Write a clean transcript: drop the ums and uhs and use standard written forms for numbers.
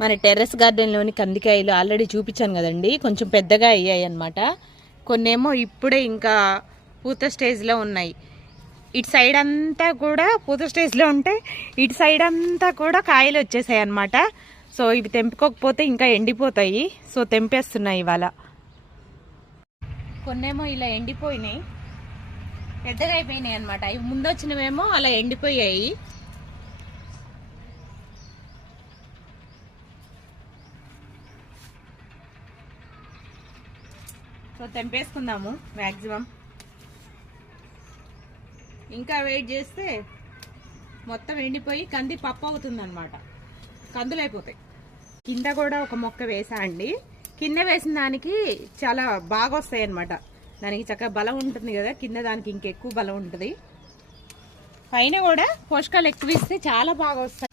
మన terrace గార్డెన్లోని కందికాయలు already చూపించాను కదండి, కొంచెం పెద్దగా అయ్యాయి అన్నమాట. కొన్నేమో ఇప్పుడే ఇంకా పూత స్టేజ్లో ఉన్నాయి. ఇటు సైడ్ అంతా కూడా పూత స్టేజ్లో ఉంటే ఇటు సైడ్ అంతా కూడా కాయలు వచ్చేసాయి అన్నమాట. సో ఇవి తెంపుకోకపోతే ఇంకా ఎండిపోతాయి. సో తెంపేస్తున్నాయి ఇవాళ. కొన్నేమో ఇలా ఎండిపోయినాయి, పెద్దగా అయిపోయినాయి అన్నమాట. ఇవి ముందు వచ్చినవేమో అలా ఎండిపోయాయి. సో తెంపేసుకుందాము మ్యాక్సిమం. ఇంకా వెయిట్ చేస్తే మొత్తం ఎండిపోయి కంది పప్పు అవుతుంది అనమాట, కందులు అయిపోతాయి. కింద కూడా ఒక మొక్క వేసా అండి. కింద వేసిన దానికి చాలా బాగా వస్తాయి అన్నమాట. దానికి చక్కగా బలం ఉంటుంది కదా, కింద దానికి ఇంకెక్కువ బలం ఉంటుంది. పైన కూడా పోషకాలు ఎక్కువ ఇస్తే చాలా బాగా వస్తాయి.